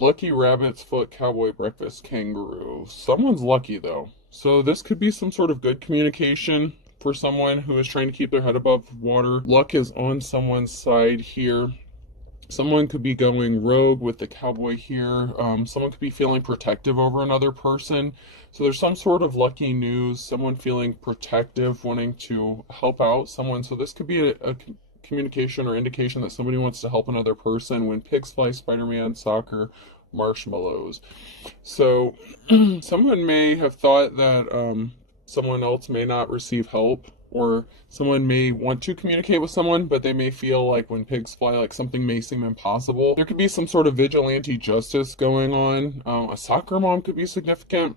Lucky rabbit's foot, cowboy breakfast, kangaroo. Someone's lucky though. So this could be some sort of good communication for someone who is trying to keep their head above water. Luck is on someone's side here. Someone could be going rogue with the cowboy here. Someone could be feeling protective over another person. So there's some sort of lucky news, someone feeling protective, wanting to help out someone. So this could be a communication or indication that somebody wants to help another person. When pigs fly, Spider-Man, soccer, marshmallows. So someone may have thought that someone else may not receive help, or someone may want to communicate with someone, but they may feel like when pigs fly, like something may seem impossible. There could be some sort of vigilante justice going on. A soccer mom could be significant.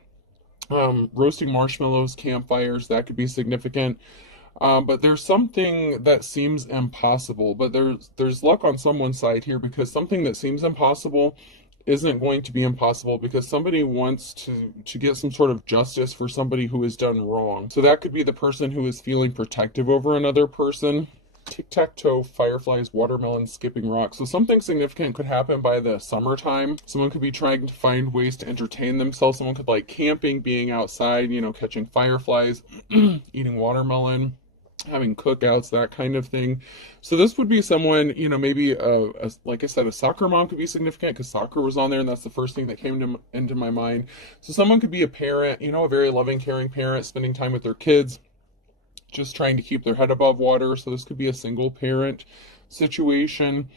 Roasting marshmallows, campfires, that could be significant. But there's something that seems impossible, but there's luck on someone's side here, because something that seems impossible isn't going to be impossible, because somebody wants to get some sort of justice for somebody who has done wrong. So that could be the person who is feeling protective over another person. Tic-tac-toe, fireflies, watermelon, skipping rocks. So something significant could happen by the summertime. Someone could be trying to find ways to entertain themselves. Someone could like camping, being outside, catching fireflies, eating watermelon, having cookouts, that kind of thing. So this would be someone, maybe like I said, a soccer mom could be significant, because soccer was on there and that's the first thing that came into my mind. So someone could be a parent, a very loving, caring parent, spending time with their kids, just trying to keep their head above water. So this could be a single parent situation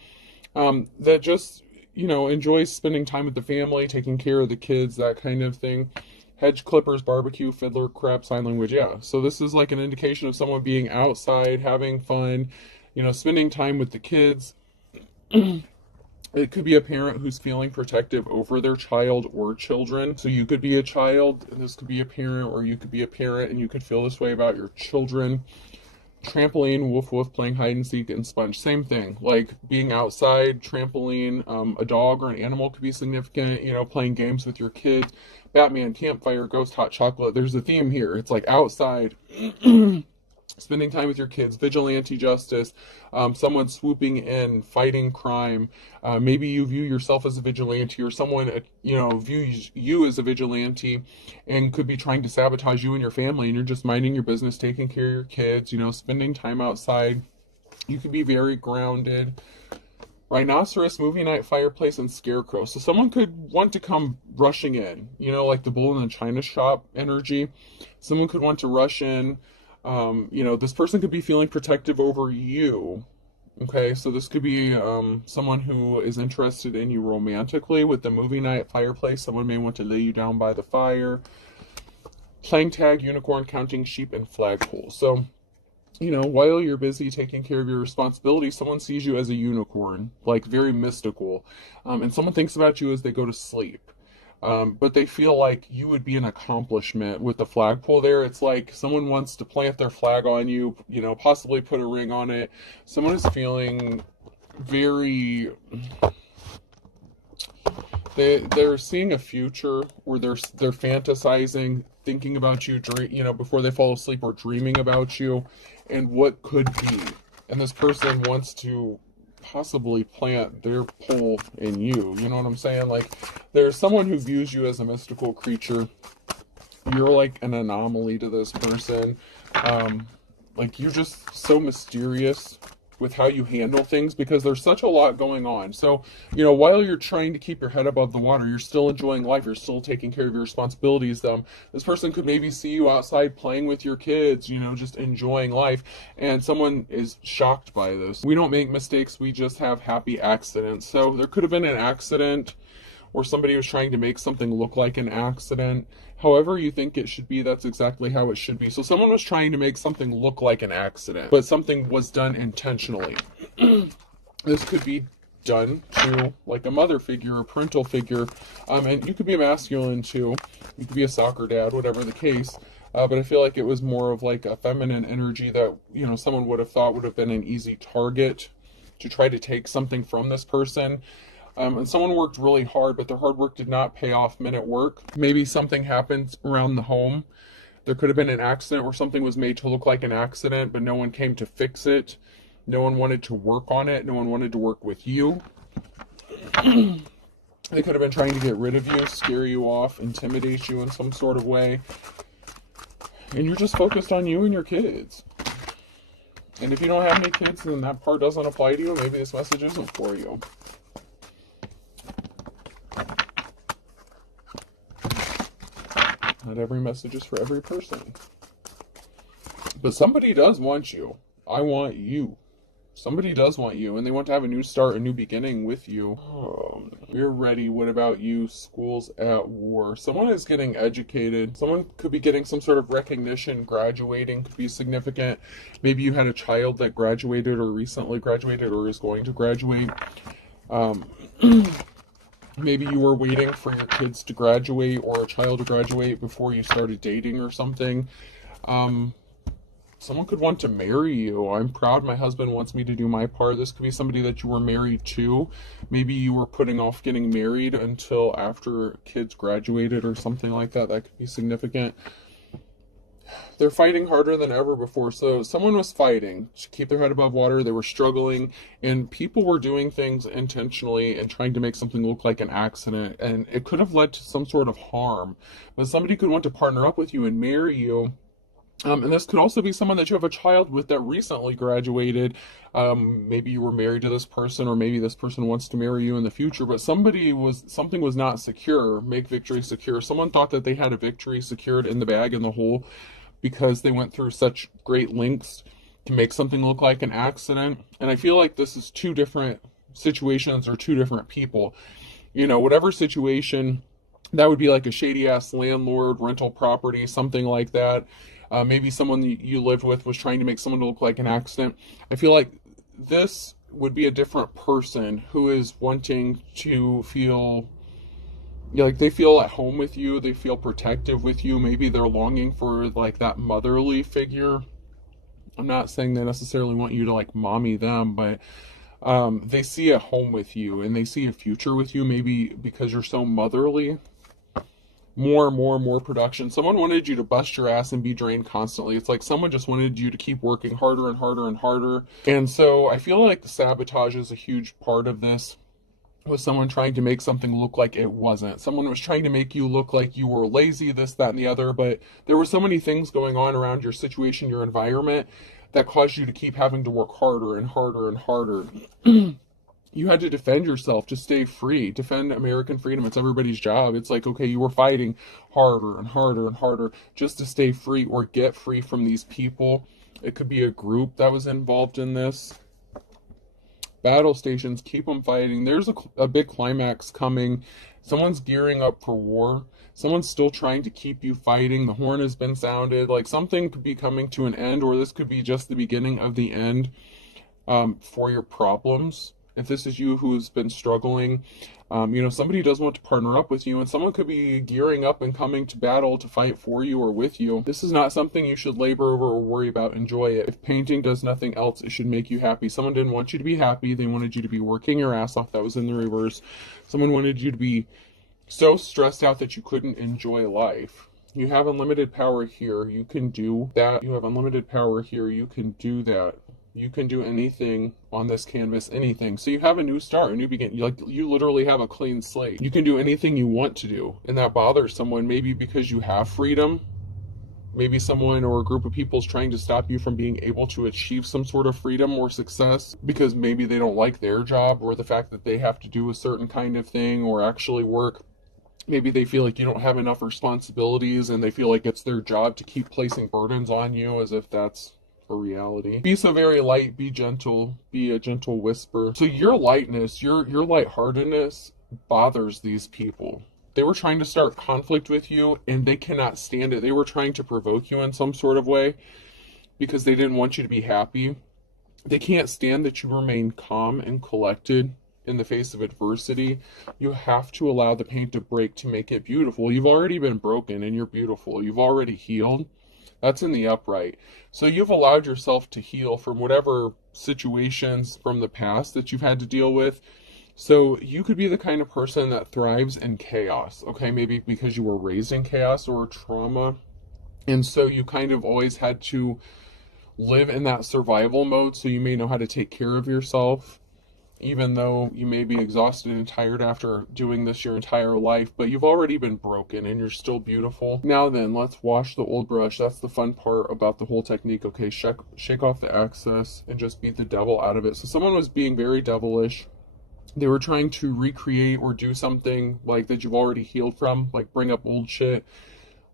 that just, enjoys spending time with the family, taking care of the kids, that kind of thing. Hedge clippers, barbecue, fiddler, crap, sign language. Yeah. So this is like an indication of someone being outside, having fun, spending time with the kids. It could be a parent who's feeling protective over their child or children. So you could be a child, and this could be a parent, or you could be a parent and you could feel this way about your children. Trampoline, woof woof, playing hide and seek, and sponge. Same thing, like being outside, trampoline. A dog or an animal could be significant, playing games with your kids. Batman, campfire, ghost, hot chocolate. There's a theme here. It's like outside, spending time with your kids, vigilante justice, someone swooping in, fighting crime. Maybe you view yourself as a vigilante, or someone, views you as a vigilante and could be trying to sabotage you and your family, and you're just minding your business, taking care of your kids, spending time outside. You could be very grounded. Rhinoceros, movie night, fireplace, and scarecrow. So someone could want to come rushing in, like the bull in the china shop energy. Someone could want to rush in. This person could be feeling protective over you. Okay, so this could be someone who is interested in you romantically. With the movie night, fireplace, someone may want to lay you down by the fire. Playing tag, unicorn, counting sheep, and flagpole. So, while you're busy taking care of your responsibilities, someone sees you as a unicorn, like very mystical. And someone thinks about you as they go to sleep. But they feel like you would be an accomplishment with the flagpole there. It's like someone wants to plant their flag on you, possibly put a ring on it. Someone is feeling very... They're seeing a future, or they're fantasizing, thinking about you, before they fall asleep, or dreaming about you and what could be. And this person wants to possibly plant their pole in you. You know what I'm saying? Like, there's someone who views you as a mystical creature. You're like an anomaly to this person. Like, you're just so mysterious with how you handle things, because there's such a lot going on. So, while you're trying to keep your head above the water, you're still enjoying life, you're still taking care of your responsibilities. This person could maybe see you outside playing with your kids, just enjoying life, and someone is shocked by this. We don't make mistakes, we just have happy accidents. So there could have been an accident, or somebody was trying to make something look like an accident. However you think it should be, that's exactly how it should be. So someone was trying to make something look like an accident, but something was done intentionally. This could be done to like a mother figure, a parental figure, and you could be a masculine too. You could be a soccer dad, whatever the case. But I feel like it was more of like a feminine energy that, someone would have thought would have been an easy target to try to take something from this person. And someone worked really hard, but their hard work did not pay off men at work. Maybe something happened around the home. There could have been an accident where something was made to look like an accident, but no one came to fix it. No one wanted to work on it. No one wanted to work with you. They could have been trying to get rid of you, scare you off, intimidate you in some sort of way. And you're just focused on you and your kids. And if you don't have any kids, then that part doesn't apply to you. Maybe this message isn't for you. Not every message is for every person. But somebody does want you. I want you. Somebody does want you, and they want to have a new start, a new beginning with you. You're ready. What about you? School's at war. Someone is getting educated. Someone could be getting some sort of recognition. Graduating could be significant. Maybe you had a child that graduated or recently graduated or is going to graduate. Maybe you were waiting for your kids to graduate or a child to graduate before you started dating or something. Someone could want to marry you. I'm proud my husband wants me to do my part. This could be somebody that you were married to. Maybe you were putting off getting married until after kids graduated or something like that. That could be significant. They're fighting harder than ever before. So someone was fighting to keep their head above water. They were struggling, and people were doing things intentionally and trying to make something look like an accident. And it could have led to some sort of harm. But somebody could want to partner up with you and marry you. And this could also be someone that you have a child with that recently graduated. Maybe you were married to this person, or maybe this person wants to marry you in the future, but something was not secure. Make victory secure. Someone thought that they had a victory secured in the bag, in the hole, because they went through such great lengths to make something look like an accident. And I feel like this is two different situations or two different people. You know, whatever situation, that would be like a shady ass landlord, rental property, something like that. Maybe someone you lived with was trying to make someone look like an accident. I feel like this would be a different person who is wanting to feel, like, they feel at home with you. They feel protective with you. Maybe they're longing for like that motherly figure. I'm not saying they necessarily want you to like mommy them, but they see a home with you and they see a future with you, maybe because you're so motherly. More production. Someone wanted you to bust your ass and be drained constantly. It's like someone just wanted you to keep working harder and harder and harder. And so I feel like the sabotage is a huge part of this, with someone trying to make something look like it wasn't. Someone was trying to make you look like you were lazy, this, that, and the other, but there were so many things going on around your situation, your environment, that caused you to keep having to work harder and harder and harder. You had to defend yourself to stay free, defend American freedom. It's everybody's job. It's like, okay, you were fighting harder and harder and harder just to stay free or get free from these people. It could be a group that was involved in this. Battle stations, keep them fighting. There's a big climax coming. Someone's gearing up for war. Someone's still trying to keep you fighting. The horn has been sounded. Like, something could be coming to an end, or this could be just the beginning of the end for your problems. If this is you who's been struggling, somebody does want to partner up with you, and someone could be gearing up and coming to battle to fight for you or with you. This is not something you should labor over or worry about. Enjoy it. If painting does nothing else, it should make you happy. Someone didn't want you to be happy. They wanted you to be working your ass off. That was in the reverse. Someone wanted you to be so stressed out that you couldn't enjoy life. You have unlimited power here. You can do that. You have unlimited power here. You can do that. You can do anything on this canvas, anything. So you have a new start, a new beginning. You literally have a clean slate. You can do anything you want to do. And that bothers someone, maybe because you have freedom. Maybe someone or a group of people is trying to stop you from being able to achieve some sort of freedom or success because maybe they don't like their job, or the fact that they have to do a certain kind of thing or actually work. Maybe they feel like you don't have enough responsibilities and they feel like it's their job to keep placing burdens on you, as if that's a reality. Be so very light, be gentle, be a gentle whisper. So your lightness, your lightheartedness bothers these people. They were trying to start conflict with you and they cannot stand it. They were trying to provoke you in some sort of way because they didn't want you to be happy. They can't stand that you remain calm and collected in the face of adversity. You have to allow the pain to break to make it beautiful. You've already been broken and you're beautiful. You've already healed. That's in the upright. So you've allowed yourself to heal from whatever situations from the past that you've had to deal with. So you could be the kind of person that thrives in chaos. Okay, maybe because you were raised in chaos or trauma. And so you kind of always had to live in that survival mode. So you may know how to take care of yourself. even though you may be exhausted and tired after doing this your entire life, but you've already been broken and you're still beautiful. Now then, let's wash the old brush. That's the fun part about the whole technique. Okay, shake off the excess and just beat the devil out of it. So someone was being very devilish. They were trying to recreate or do something like that you've already healed from, like bring up old shit.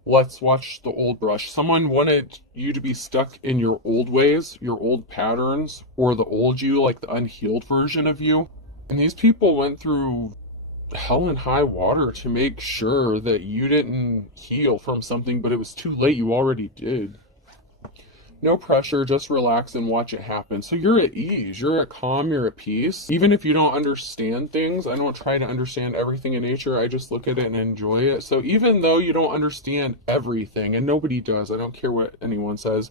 Let's watch the old brush. Someone wanted you to be stuck in your old ways, your old patterns, or the old you, like the unhealed version of you. And these people went through hell and high water to make sure that you didn't heal from something, but it was too late. You already did. No pressure, just relax and watch it happen. So you're at ease, you're at calm, you're at peace. Even if you don't understand things, I don't try to understand everything in nature, I just look at it and enjoy it. So even though you don't understand everything, and nobody does, I don't care what anyone says,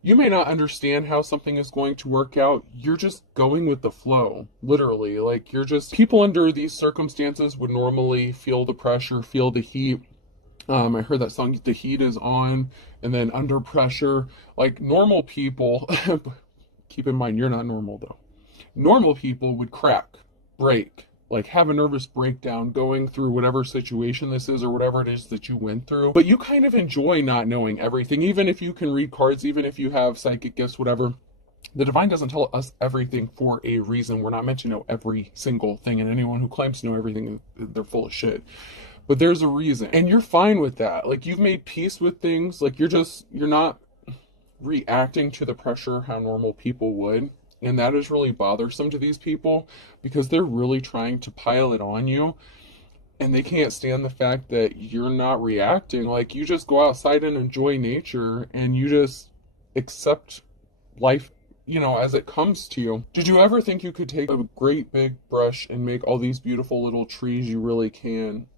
you may not understand how something is going to work out. You're just going with the flow, literally. Like people under these circumstances would normally feel the pressure, feel the heat. I heard that song, The Heat Is On, and then Under Pressure. Like normal people, keep in mind, you're not normal though. Normal people would crack, break, like have a nervous breakdown going through whatever situation this is or whatever it is that you went through. But you kind of enjoy not knowing everything, even if you can read cards, even if you have psychic gifts, whatever. The divine doesn't tell us everything for a reason. We're not meant to know every single thing, and anyone who claims to know everything, they're full of shit. But there's a reason, and you're fine with that. Like you've made peace with things. Like you're not reacting to the pressure how normal people would. And that is really bothersome to these people because they're really trying to pile it on you. And they can't stand the fact that you're not reacting. Like you just go outside and enjoy nature and you just accept life, as it comes to you. Did you ever think you could take a great big brush and make all these beautiful little trees? You really can.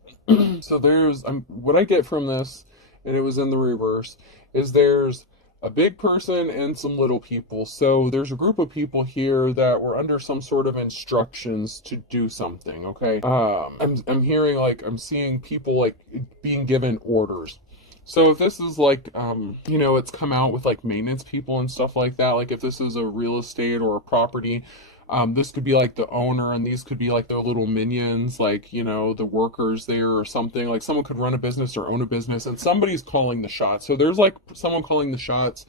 So there's what I get from this, and it was in the reverse, is there's a big person and some little people. So there's a group of people here that were under some sort of instructions to do something. Okay, I'm hearing I'm seeing people like being given orders. So if this is like it's come out with like maintenance people and stuff like that. Like if this is a real estate or a property. This could be like the owner, and these could be like their little minions, like, the workers there or something. Like someone could run a business or own a business, and somebody's calling the shots. So there's like someone calling the shots.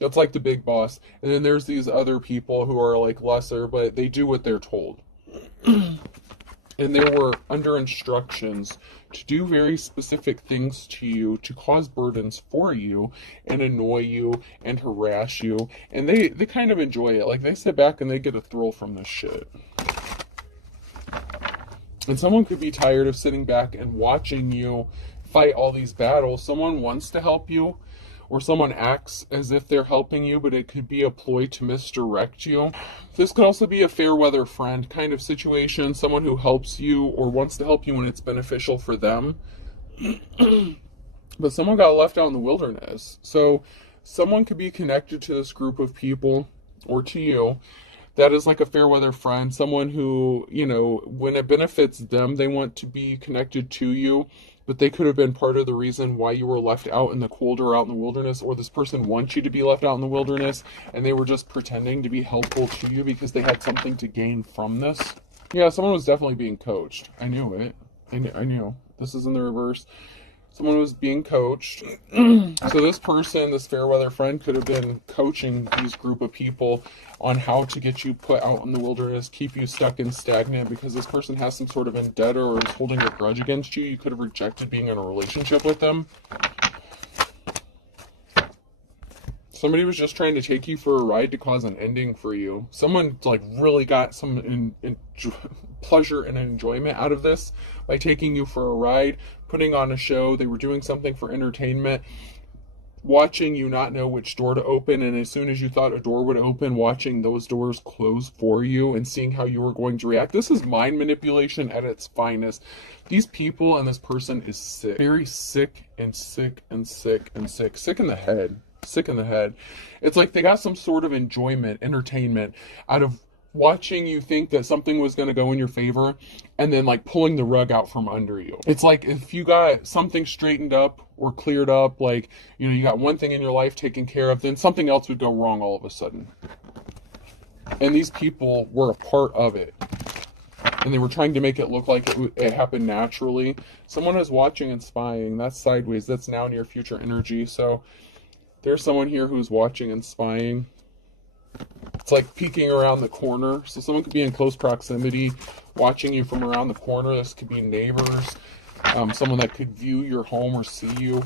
That's like the big boss. And then there's these other people who are like lesser, but they do what they're told. And they were under instructions to do very specific things to you, to cause burdens for you and annoy you and harass you. And they kind of enjoy it. Like they sit back and they get a thrill from this shit. And someone could be tired of sitting back and watching you fight all these battles. Someone wants to help you, or someone acts as if they're helping you, but it could be a ploy to misdirect you. This could also be a fair weather friend kind of situation, someone who helps you or wants to help you when it's beneficial for them. But someone got left out in the wilderness. So someone could be connected to this group of people or to you that is like a fair weather friend, someone who, when it benefits them, they want to be connected to you. But they could have been part of the reason why you were left out in the cold or out in the wilderness, or this person wants you to be left out in the wilderness, and they were just pretending to be helpful to you because they had something to gain from this. Yeah, someone was definitely being coached. I knew it. I knew. This is in the reverse. Someone was being coached. So this person, this fair weather friend, could have been coaching these group of people on how to get you put out in the wilderness, keep you stuck and stagnant, because this person has some sort of vendetta or is holding a grudge against you. You could have rejected being in a relationship with them. Somebody was just trying to take you for a ride to cause an ending for you. Someone really got some pleasure and enjoyment out of this by taking you for a ride, putting on a show. They were doing something for entertainment, watching you not know which door to open, and as soon as you thought a door would open, watching those doors close for you and seeing how you were going to react. This is mind manipulation at its finest. These people and this person is sick. Very sick and sick and sick and sick. Sick in the head. Sick in the head. It's like they got some sort of enjoyment, entertainment out of watching you think that something was going to go in your favor and then pulling the rug out from under you. It's like if you got something straightened up or cleared up, you got one thing in your life taken care of, then something else would go wrong all of a sudden. And these people were a part of it. And they were trying to make it look like it happened naturally. Someone is watching and spying. That's sideways. That's now, near, future energy. So there's someone here who's watching and spying. It's like peeking around the corner. So someone could be in close proximity, watching you from around the corner. This could be neighbors, someone that could view your home or see you.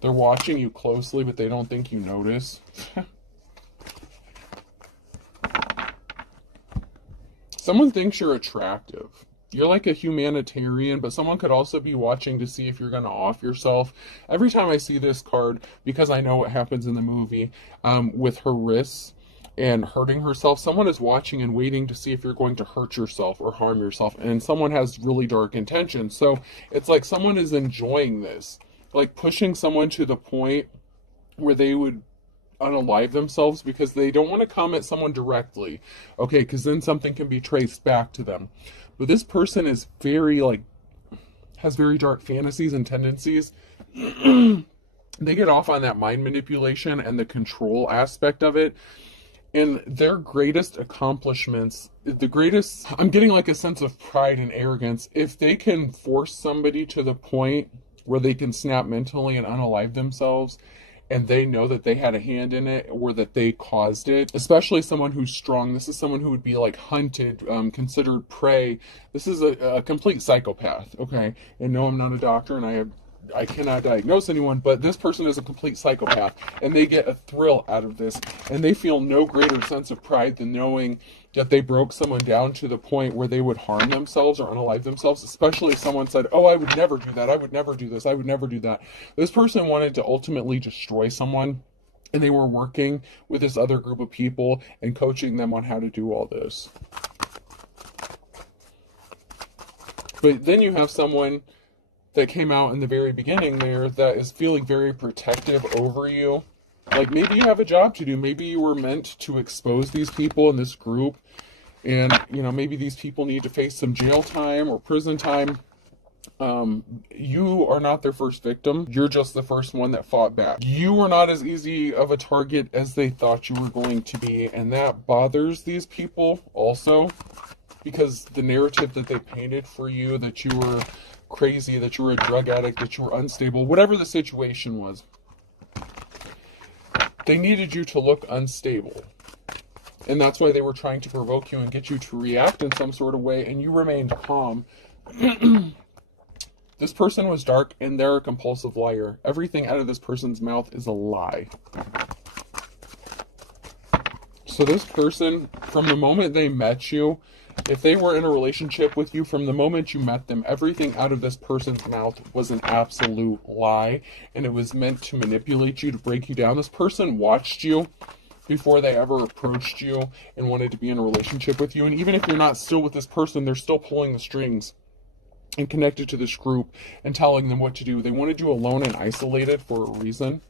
They're watching you closely, but they don't think you notice. Someone thinks you're attractive. You're like a humanitarian, but someone could also be watching to see if you're going to off yourself. Every time I see this card, because I know what happens in the movie with her wrists and hurting herself, someone is watching and waiting to see if you're going to hurt yourself or harm yourself, and someone has really dark intentions. So it's like someone is enjoying this, like pushing someone to the point where they would unalive themselves because they don't want to come at someone directly, okay, because then something can be traced back to them. But this person is very, like, has very dark fantasies and tendencies. They get off on that mind manipulation and the control aspect of it. And their greatest accomplishments, I'm getting like a sense of pride and arrogance. If they can force somebody to the point where they can snap mentally and unalive themselves, and they know that they had a hand in it or that they caused it, especially someone who's strong. This is someone who would be like hunted, considered prey. This is a complete psychopath, okay? And no, I'm not a doctor, and I cannot diagnose anyone, but this person is a complete psychopath, and they get a thrill out of this, and they feel no greater sense of pride than knowing that they broke someone down to the point where they would harm themselves or unalive themselves, especially if someone said, oh, I would never do that, I would never do this, I would never do that. This person wanted to ultimately destroy someone, and they were working with this other group of people and coaching them on how to do all this. But then you have someone that came out in the very beginning there that is feeling very protective over you. Like maybe you have a job to do. Maybe you were meant to expose these people in this group. And, you know, maybe these people need to face some jail time or prison time. You are not their first victim. You're just the first one that fought back. You were not as easy of a target as they thought you were going to be. And that bothers these people also, because the narrative that they painted for you, that you were crazy, that you were a drug addict, that you were unstable, whatever the situation was, they needed you to look unstable. And that's why they were trying to provoke you and get you to react in some sort of way, and you remained calm. This person was dark, and they're a compulsive liar. Everything out of this person's mouth is a lie. So this person, from the moment they met you, if they were in a relationship with you, from the moment you met them, everything out of this person's mouth was an absolute lie, and it was meant to manipulate you, to break you down. This person watched you before they ever approached you and wanted to be in a relationship with you, and even if you're not still with this person, they're still pulling the strings and connected to this group and telling them what to do. They wanted you alone and isolated for a reason.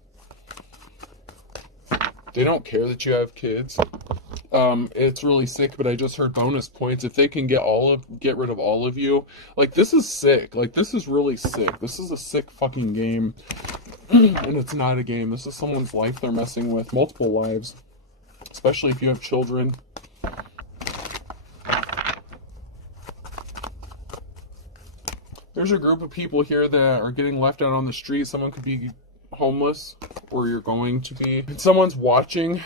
They don't care that you have kids. It's really sick, but I just heard bonus points. If they can get rid of all of you, like, this is sick. Like, this is really sick. This is a sick fucking game. And it's not a game. This is someone's life they're messing with. Multiple lives. Especially if you have children. There's a group of people here that are getting left out on the street. Someone could be homeless, or you're going to be. And someone's watching.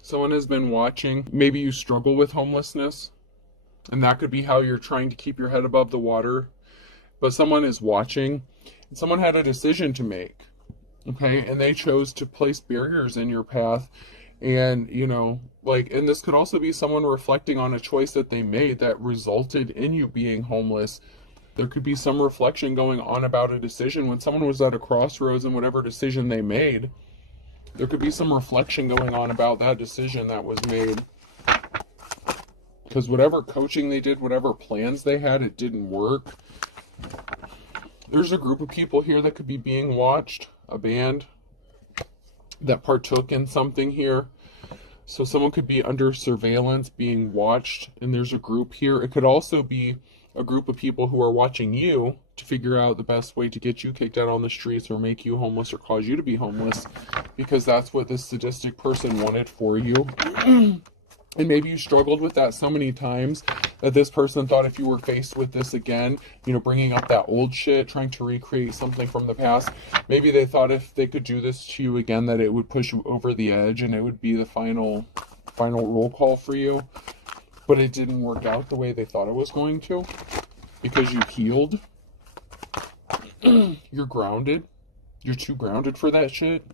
Someone has been watching. Maybe you struggle with homelessness, and that could be how you're trying to keep your head above the water. But someone is watching, and someone had a decision to make, okay? And they chose to place barriers in your path. And, you know, like, and this could also be someone reflecting on a choice that they made that resulted in you being homeless. There could be some reflection going on about a decision. When someone was at a crossroads in whatever decision they made, there could be some reflection going on about that decision that was made. Because whatever coaching they did, whatever plans they had, it didn't work. There's a group of people here that could be being watched, a band that partook in something here. So someone could be under surveillance, being watched, and there's a group here. It could also be a group of people who are watching you to figure out the best way to get you kicked out on the streets or make you homeless or cause you to be homeless, because that's what this sadistic person wanted for you. And maybe you struggled with that so many times that this person thought if you were faced with this again, bringing up that old shit, trying to recreate something from the past, maybe they thought if they could do this to you again that it would push you over the edge and it would be the final roll call for you. But it didn't work out the way they thought it was going to, because you healed. You're grounded. You're too grounded for that shit.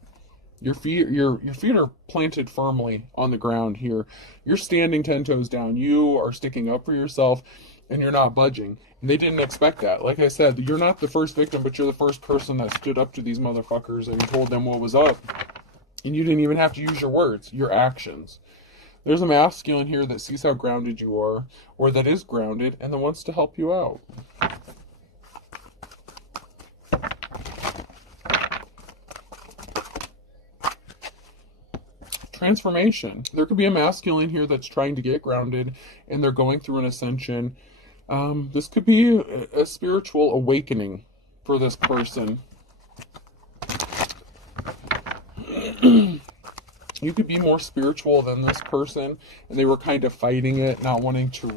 Your feet are planted firmly on the ground here. You're standing 10 toes down. You are sticking up for yourself, and you're not budging. And they didn't expect that. Like I said, you're not the first victim, but you're the first person that stood up to these motherfuckers and told them what was up. And you didn't even have to use your words, your actions. There's a masculine here that sees how grounded you are, or that is grounded, and that wants to help you out. Transformation. There could be a masculine here that's trying to get grounded, and they're going through an ascension. This could be a spiritual awakening for this person. You could be more spiritual than this person, and they were kind of fighting it, not wanting to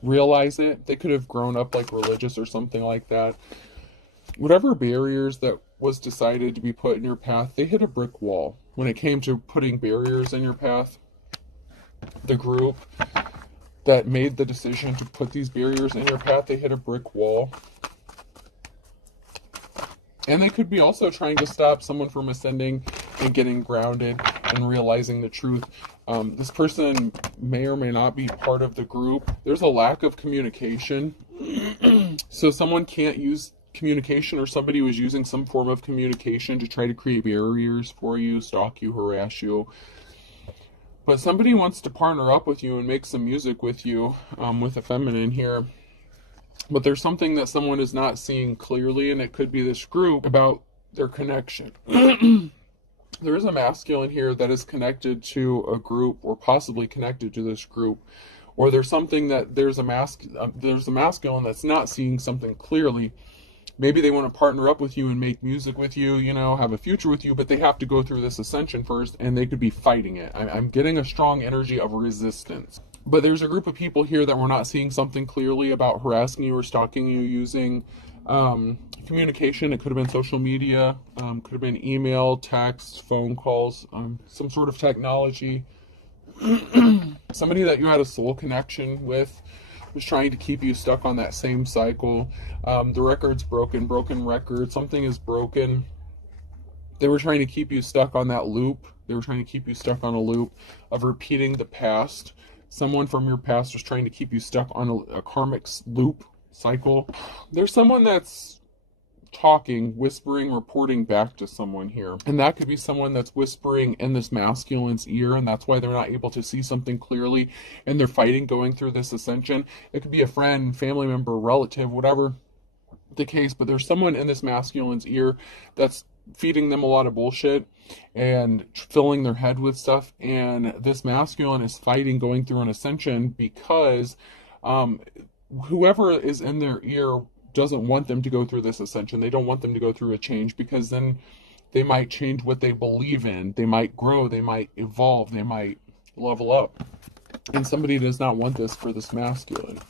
realize it. They could have grown up like religious or something like that. Whatever barriers that was decided to be put in your path, they hit a brick wall. When it came to putting barriers in your path, the group that made the decision to put these barriers in your path, they hit a brick wall. And they could be also trying to stop someone from ascending and getting grounded and realizing the truth. This person may or may not be part of the group. There's a lack of communication. So someone can't use communication, or somebody was using some form of communication to try to create barriers for you, stalk you, harass you. But somebody wants to partner up with you and make some music with you, with a feminine here. But there's something that someone is not seeing clearly, and it could be this group, about their connection. There is a masculine here that is connected to a group, or possibly connected to this group. Or there's something that there's a masculine that's not seeing something clearly. Maybe they want to partner up with you and make music with you, have a future with you, but they have to go through this ascension first, and they could be fighting it. I'm getting a strong energy of resistance. But there's a group of people here that were not seeing something clearly about harassing you or stalking you using communication. It could have been social media, could have been email, text, phone calls, some sort of technology. Somebody that you had a soul connection with was trying to keep you stuck on that same cycle. The record's broken record, something is broken. They were trying to keep you stuck on that loop. They were trying to keep you stuck on a loop of repeating the past. Someone from your past was trying to keep you stuck on a karmic loop cycle. There's someone that's talking, whispering, reporting back to someone here. And that could be someone that's whispering in this masculine's ear, and that's why they're not able to see something clearly, and they're fighting going through this ascension. It could be a friend, family member, relative, whatever the case, but there's someone in this masculine's ear that's feeding them a lot of bullshit and filling their head with stuff, and this masculine is fighting going through an ascension because whoever is in their ear doesn't want them to go through this ascension. They don't want them to go through a change, because then they might change what they believe in. They might grow, they might evolve, they might level up. And somebody does not want this for this masculine.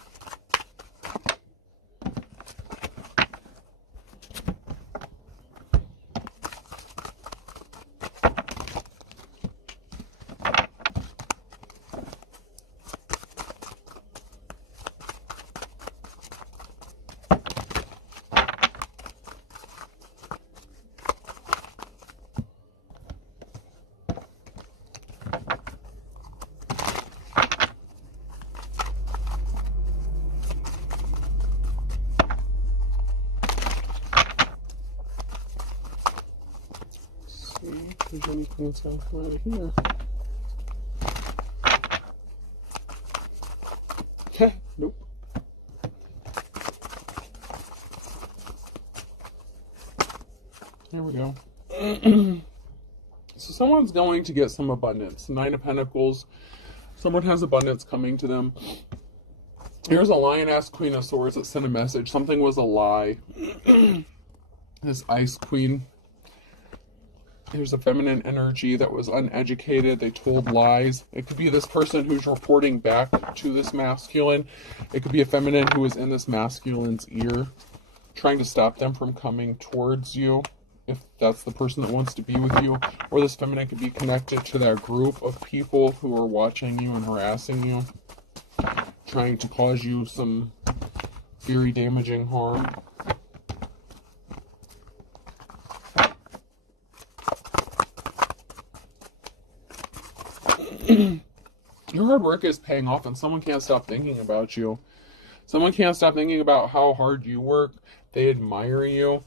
If there's anything that's going to come out of here. Nope. There we go. So someone's going to get some abundance. 9 of Pentacles. Someone has abundance coming to them. Here's a lioness queen of swords that sent a message. Something was a lie. This ice queen. Here's a feminine energy that was uneducated. They told lies. It could be this person who's reporting back to this masculine. It could be a feminine who is in this masculine's ear, trying to stop them from coming towards you, if that's the person that wants to be with you. Or this feminine could be connected to that group of people who are watching you and harassing you, trying to cause you some very damaging harm. Your hard work is paying off, and someone can't stop thinking about you. Someone can't stop thinking about how hard you work. They admire you.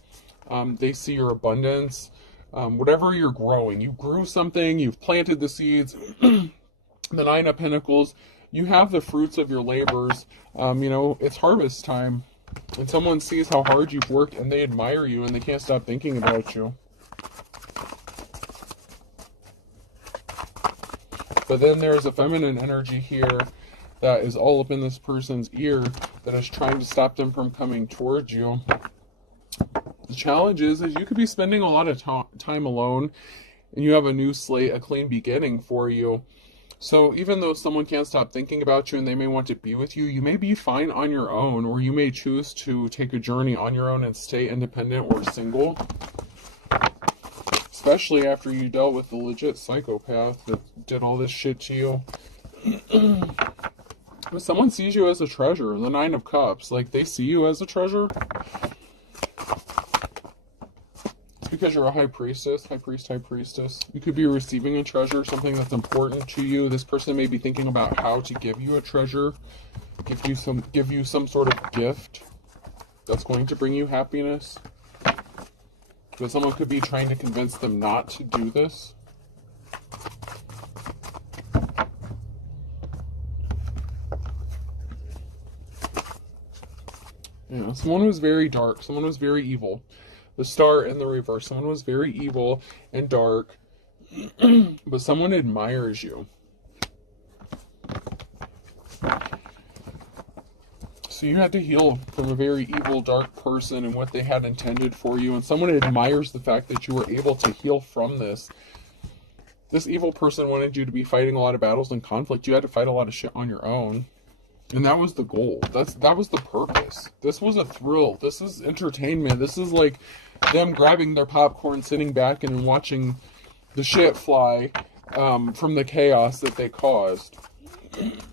They see your abundance. Whatever you're growing, you grew something, you've planted the seeds. The Nine of Pentacles, you have the fruits of your labors. It's harvest time, and someone sees how hard you've worked, and they admire you, and they can't stop thinking about you. But then there's a feminine energy here that is all up in this person's ear that is trying to stop them from coming towards you. The challenge is you could be spending a lot of time alone, and you have a new slate, a clean beginning for you. So even though someone can't stop thinking about you and they may want to be with you, you may be fine on your own, or you may choose to take a journey on your own and stay independent or single. Especially after you dealt with the legit psychopath that did all this shit to you. But someone sees you as a treasure. The Nine of Cups. Like, they see you as a treasure. It's because you're a high priestess. High priest, high priestess. You could be receiving a treasure, something that's important to you. This person may be thinking about how to give you a treasure. Give you some sort of gift that's going to bring you happiness. But someone could be trying to convince them not to do this. Someone was very dark. Someone was very evil. The Star in the reverse. Someone was very evil and dark. But someone admires you. So you had to heal from a very evil, dark person and what they had intended for you. And someone admires the fact that you were able to heal from this. This evil person wanted you to be fighting a lot of battles and conflict. You had to fight a lot of shit on your own. And that was the goal. That was the purpose. This was a thrill. This is entertainment. This is like them grabbing their popcorn, sitting back and watching the shit fly from the chaos that they caused.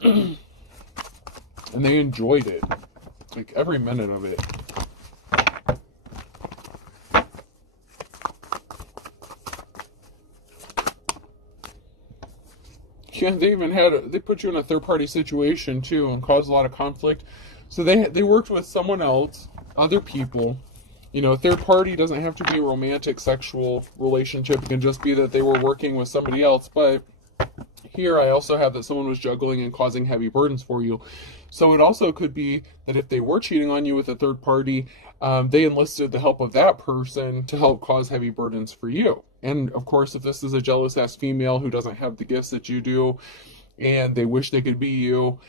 And they enjoyed it. Like, every minute of it. Yeah, they put you in a third-party situation, too, and caused a lot of conflict. So they worked with someone else, other people. Third party doesn't have to be a romantic, sexual relationship. It can just be that they were working with somebody else. But here I also have that someone was juggling and causing heavy burdens for you. So it also could be that if they were cheating on you with a third party, they enlisted the help of that person to help cause heavy burdens for you. And of course, if this is a jealous ass female who doesn't have the gifts that you do, and they wish they could be you,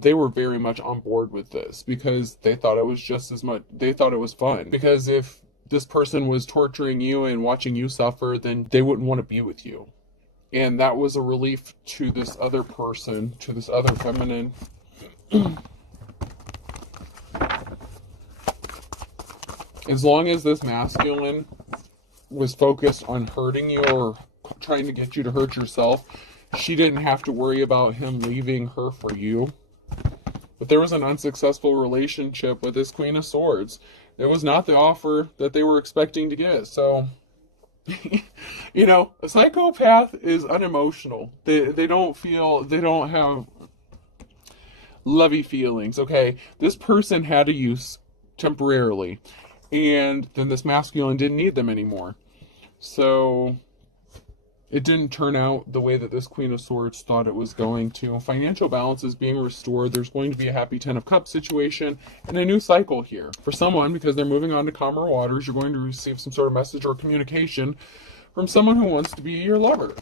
they were very much on board with this because they thought it was just as much, they thought it was fun. Because if this person was torturing you and watching you suffer, then they wouldn't want to be with you. And that was a relief to this other person, to this other feminine. As long as this masculine was focused on hurting you or trying to get you to hurt yourself, she didn't have to worry about him leaving her for you. But there was an unsuccessful relationship with this Queen of Swords. It was not the offer that they were expecting to get. So, a psychopath is unemotional. They don't have lovey feelings. Okay, this person had a use temporarily, and then this masculine didn't need them anymore. So it didn't turn out the way that this Queen of Swords thought it was going to. Financial balance is being restored. There's going to be a happy Ten of Cups situation and a new cycle here. For someone, because they're moving on to calmer waters, you're going to receive some sort of message or communication from someone who wants to be your lover.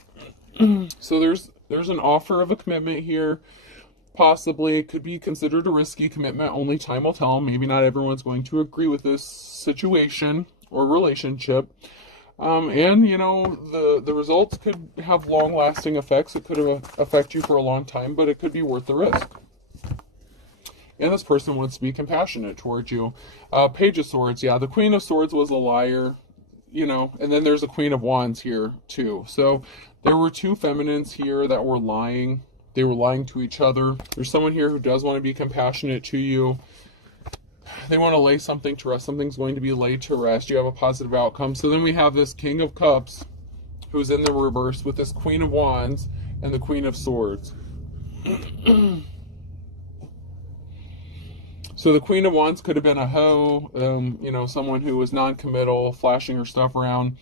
So there's an offer of a commitment here. Possibly it could be considered a risky commitment. Only time will tell. Maybe not everyone's going to agree with this situation or relationship. And the results could have long-lasting effects. It could affect you for a long time, but it could be worth the risk. And this person wants to be compassionate towards you. Page of Swords, yeah, the Queen of Swords was a liar, and then there's a Queen of Wands here too. So there were two feminines here that were lying. They were lying to each other. There's someone here who does want to be compassionate to you. They want to lay something to rest. Something's going to be laid to rest. You have a positive outcome. So then we have this King of Cups who's in the reverse with this Queen of Wands and the Queen of Swords. So the Queen of Wands could have been a hoe, someone who was non-committal, flashing her stuff around.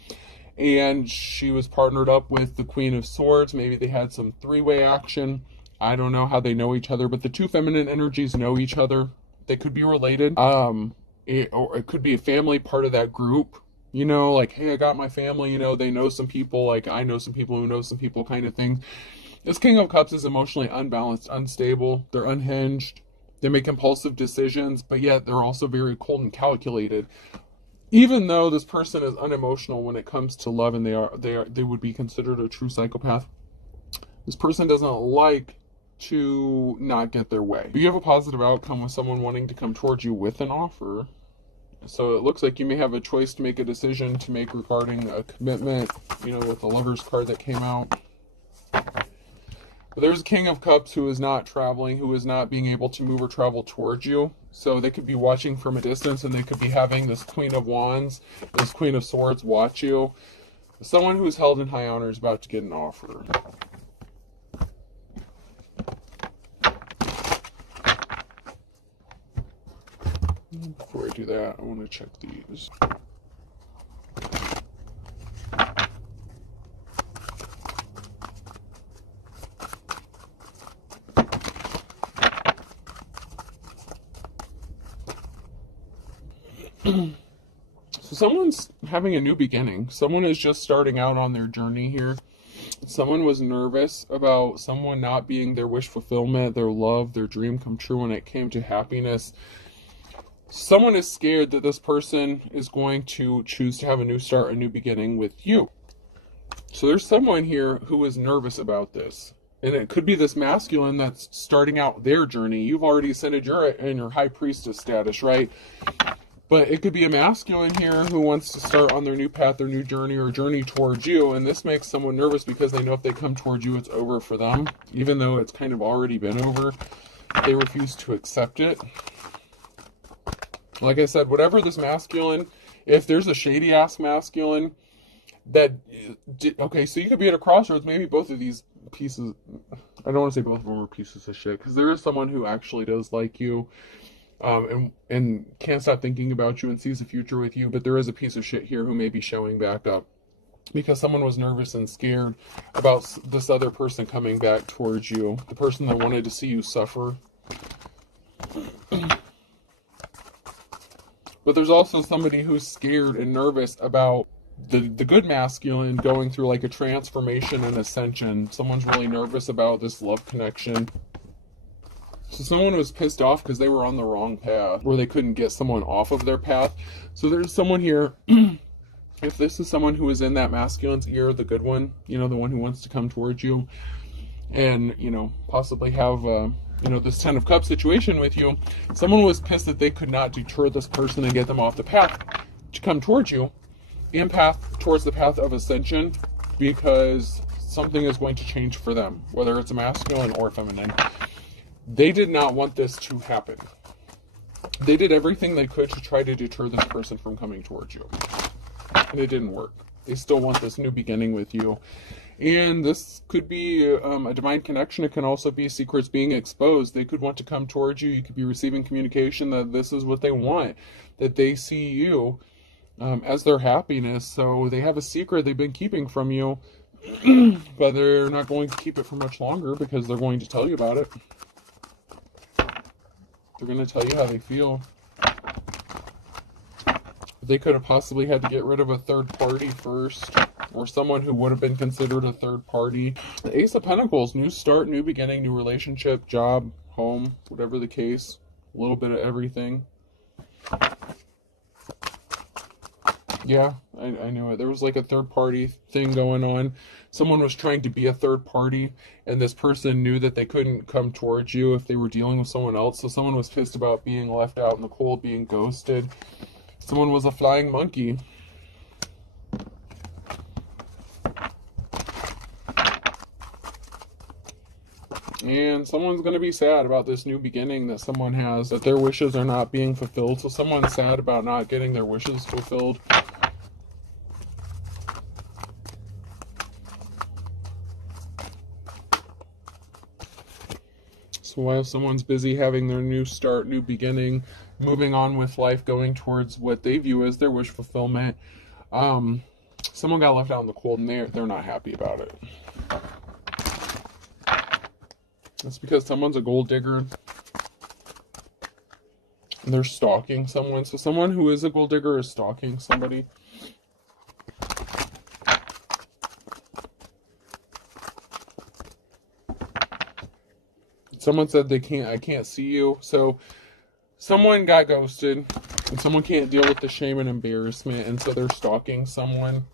And she was partnered up with the Queen of Swords. Maybe they had some three-way action. I don't know how they know each other, but the two feminine energies know each other. They could be related. Or it could be a family part of that group. Like, hey, I got my family, they know some people, like I know some people who know some people kind of thing. This King of Cups is emotionally unbalanced, unstable. They're unhinged. They make impulsive decisions, but yet they're also very cold and calculated. Even though this person is unemotional when it comes to love, and they would be considered a true psychopath, this person doesn't like to not get their way. You have a positive outcome with someone wanting to come towards you with an offer. So it looks like you may have a choice to make, a decision to make regarding a commitment, with the Lover's card that came out. But there's a King of Cups who is not traveling, who is not being able to move or travel towards you. So they could be watching from a distance, and they could be having this Queen of Wands, this Queen of Swords watch you. Someone who's held in high honor is about to get an offer. Before I do that, I want to check these. So someone's having a new beginning. Someone is just starting out on their journey here. Someone was nervous about someone not being their wish fulfillment, their love, their dream come true when it came to happiness. Someone is scared that this person is going to choose to have a new start, a new beginning with you. So there's someone here who is nervous about this. And it could be this masculine that's starting out their journey. You've already ascended, you're in your high priestess status, right? But it could be a masculine here who wants to start on their new path, their new journey, or journey towards you. And this makes someone nervous because they know if they come towards you, it's over for them. Even though it's kind of already been over, they refuse to accept it. Like I said, whatever this masculine, if there's a shady-ass masculine that... Okay, so you could be at a crossroads. Maybe both of these pieces... I don't want to say both of them are pieces of shit, because there is someone who actually does like you. And can't stop thinking about you and sees a future with you, but there is a piece of shit here who may be showing back up because someone was nervous and scared about this other person coming back towards you, the person that wanted to see you suffer. But there's also somebody who's scared and nervous about the good masculine going through like a transformation and ascension. Someone's really nervous about this love connection. So someone was pissed off because they were on the wrong path, or they couldn't get someone off of their path. So there's someone here, if this is someone who is in that masculine's ear, the good one, the one who wants to come towards you, and, possibly have, this Ten of Cups situation with you, someone was pissed that they could not deter this person and get them off the path to come towards you, and path towards the path of ascension, because something is going to change for them, whether it's a masculine or feminine. They did not want this to happen. They did everything they could to try to deter this person from coming towards you. And it didn't work. They still want this new beginning with you. And this could be a divine connection. It can also be secrets being exposed. They could want to come towards you. You could be receiving communication that this is what they want. That they see you as their happiness. So they have a secret they've been keeping from you. But they're not going to keep it for much longer because they're going to tell you about it. They're going to tell you how they feel. They could have possibly had to get rid of a third party first, or someone who would have been considered a third party. The Ace of Pentacles, new start, new beginning, new relationship, job, home, whatever the case, a little bit of everything. Yeah, I knew it. There was like a third party thing going on. Someone was trying to be a third party, and this person knew that they couldn't come towards you if they were dealing with someone else. So someone was pissed about being left out in the cold, being ghosted. Someone was a flying monkey. And someone's going to be sad about this new beginning that someone has, that their wishes are not being fulfilled. So someone's sad about not getting their wishes fulfilled. So while someone's busy having their new start, new beginning, moving on with life, going towards what they view as their wish fulfillment, someone got left out in the cold, and they're not happy about it. It's because someone's a gold digger, and they're stalking someone. So someone who is a gold digger is stalking somebody. Someone said I can't see you. So someone got ghosted, and someone can't deal with the shame and embarrassment, and so they're stalking someone.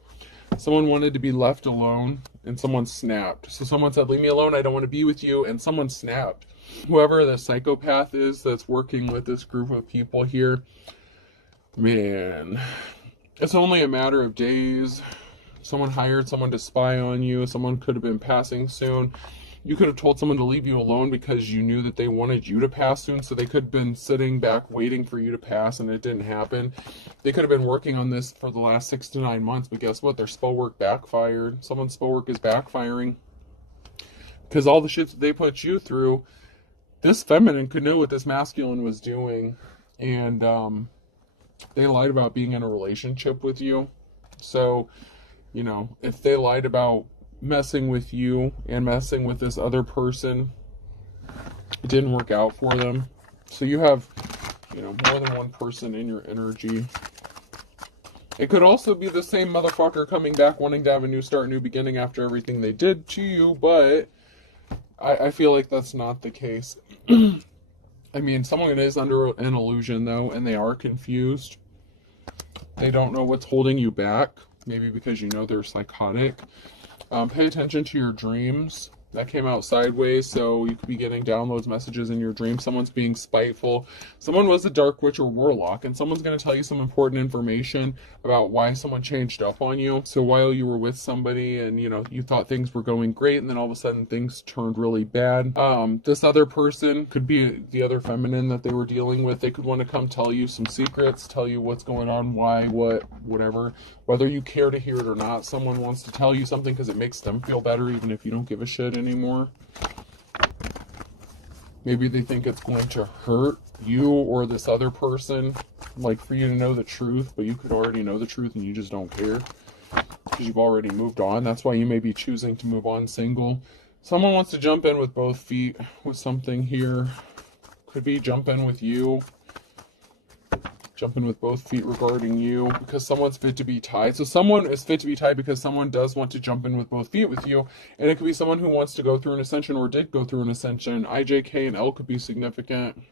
Someone wanted to be left alone, and someone snapped. So someone said, leave me alone, I don't want to be with you, and someone snapped. Whoever the psychopath is that's working with this group of people here, man, it's only a matter of days. Someone hired someone to spy on you. Someone could have been passing soon. You could have told someone to leave you alone because you knew that they wanted you to pass soon, so they could have been sitting back waiting for you to pass, and it didn't happen. They could have been working on this for the last 6 to 9 months, but guess what? Their spell work backfired. Someone's spell work is backfiring because all the shit that they put you through, this feminine could know what this masculine was doing, and they lied about being in a relationship with you. So, you know, if they lied about messing with you and messing with this other person, it didn't work out for them. So you have, you know, more than one person in your energy. It could also be the same motherfucker coming back wanting to have a new start, new beginning after everything they did to you, but I feel like that's not the case. I mean, someone is under an illusion though, and they are confused. They don't know what's holding you back, maybe because you know they're psychotic. Pay attention to your dreams. That came out sideways, so you could be getting downloads, messages in your dreams. Someone's being spiteful. Someone was a dark witch or warlock, and someone's going to tell you some important information about why someone changed up on you. So while you were with somebody and, you know, you thought things were going great, and then all of a sudden things turned really bad. This other person could be the other feminine that they were dealing with. They could want to come tell you some secrets, tell you what's going on, why, what, whatever. Whether you care to hear it or not, someone wants to tell you something because it makes them feel better, even if you don't give a shit anymore. Maybe they think it's going to hurt you or this other person, like for you to know the truth, but you could already know the truth and you just don't care because you've already moved on. That's why you may be choosing to move on single. Someone wants to jump in with both feet with something here. Could be jump in with you. Jump in with both feet regarding you because someone's fit to be tied. So someone is fit to be tied because someone does want to jump in with both feet with you. And it could be someone who wants to go through an ascension or did go through an ascension. I, J, K, and L could be significant.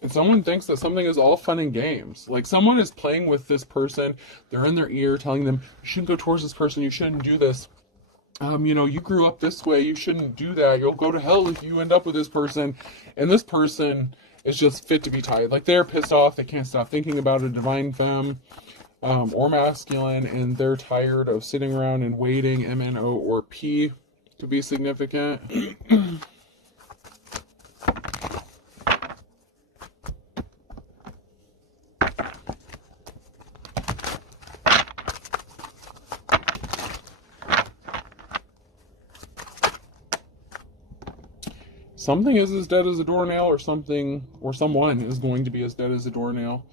And someone thinks that something is all fun and games. Like someone is playing with this person. They're in their ear telling them, you shouldn't go towards this person. You shouldn't do this. You know, you grew up this way, you shouldn't do that, you'll go to hell if you end up with this person. And this person is just fit to be tied. Like they're pissed off, they can't stop thinking about a divine femme or masculine, and they're tired of sitting around and waiting. MNO or P to be significant. Something is as dead as a doornail, or something, or someone is going to be as dead as a doornail.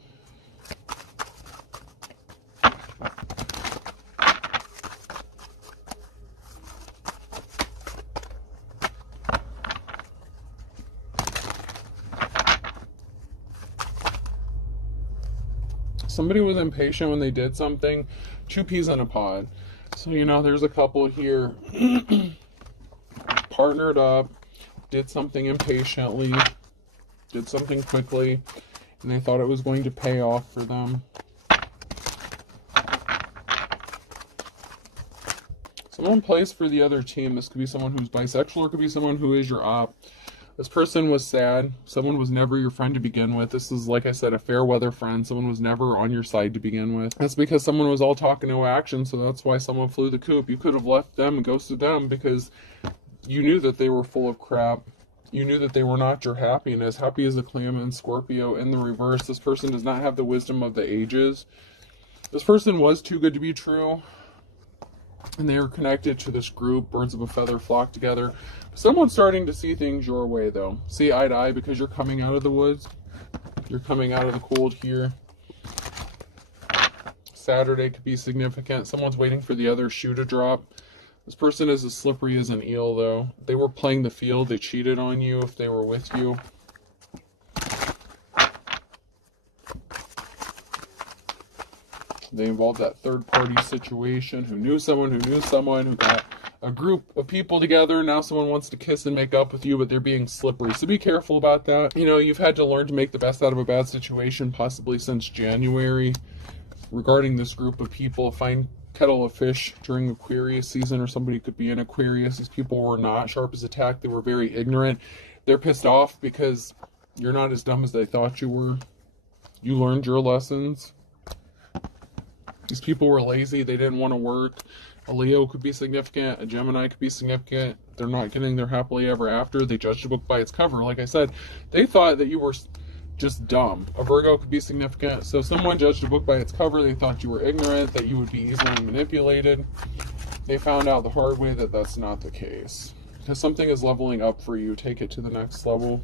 Somebody was impatient when they did something. 2 peas in a pod. So, there's a couple here partnered up, did something impatiently, did something quickly, and they thought it was going to pay off for them. Someone plays for the other team. This could be someone who's bisexual, or it could be someone who is your op. This person was sad. Someone was never your friend to begin with. This is, like I said, a fair weather friend. Someone was never on your side to begin with. That's because someone was all talk and no action, so that's why someone flew the coop. You could have left them and ghosted them because you knew that they were full of crap. You knew that they were not your happiness. Happy as a clam in Scorpio. In the reverse, this person does not have the wisdom of the ages. This person was too good to be true. And they are connected to this group. Birds of a feather flock together. Someone's starting to see things your way, though. See eye to eye because you're coming out of the woods. You're coming out of the cold here. Saturday could be significant. Someone's waiting for the other shoe to drop. This person is as slippery as an eel, though. They were playing the field. They cheated on you if they were with you. They involved that third-party situation who knew someone who got a group of people together. Now someone wants to kiss and make up with you, but they're being slippery. So be careful about that. You've had to learn to make the best out of a bad situation, possibly since January. Regarding this group of people, find kettle of fish during Aquarius season, or somebody could be in Aquarius. These people were not sharp as a tack. They were very ignorant. They're pissed off because you're not as dumb as they thought you were. You learned your lessons. These people were lazy. They didn't want to work. A Leo could be significant. A Gemini could be significant. They're not getting their happily ever after. They judged a book by its cover. Like I said, they thought that you were just dumb. A Virgo could be significant. So someone judged a book by its cover. They thought you were ignorant, that you would be easily manipulated. They found out the hard way that that's not the case. Because something is leveling up for you. Take it to the next level.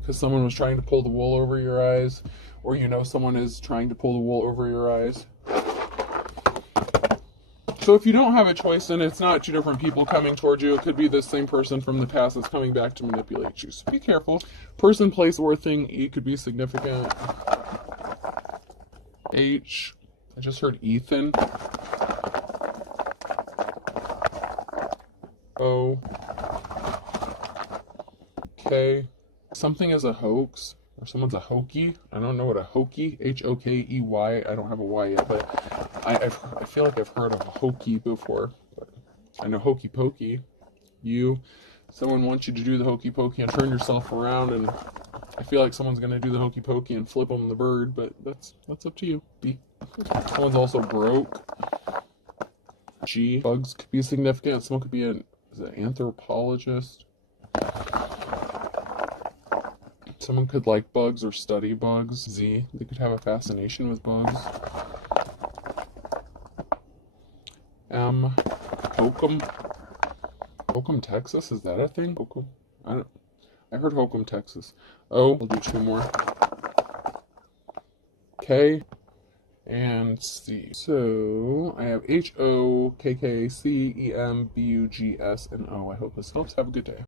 Because someone was trying to pull the wool over your eyes. Or someone is trying to pull the wool over your eyes. So if you don't have a choice, then it's not two different people coming towards you. It could be the same person from the past that's coming back to manipulate you. So be careful. Person, place, or thing. E could be significant. H. I just heard Ethan. O. K. Something is a hoax. Or someone's a hokey. I don't know what a hokey, Hokey. I don't have a Y yet, but I feel like I've heard of a hokey before. But I know hokey pokey. Someone wants you to do the hokey pokey and turn yourself around, and I feel like someone's going to do the hokey pokey and flip them the bird, but that's up to you. B. Someone's also broke. G. Bugs could be significant. Someone could be an anthropologist. Someone could like bugs or study bugs. Z. They could have a fascination with bugs. M. Hokum. Hokum, Texas? Is that a thing? Hokum? I heard Hokum, Texas. O. I'll do two more. K. And C. So I have H, O, K, K, C, E, M, B, U, G, S, and O. I hope this helps. Have a good day.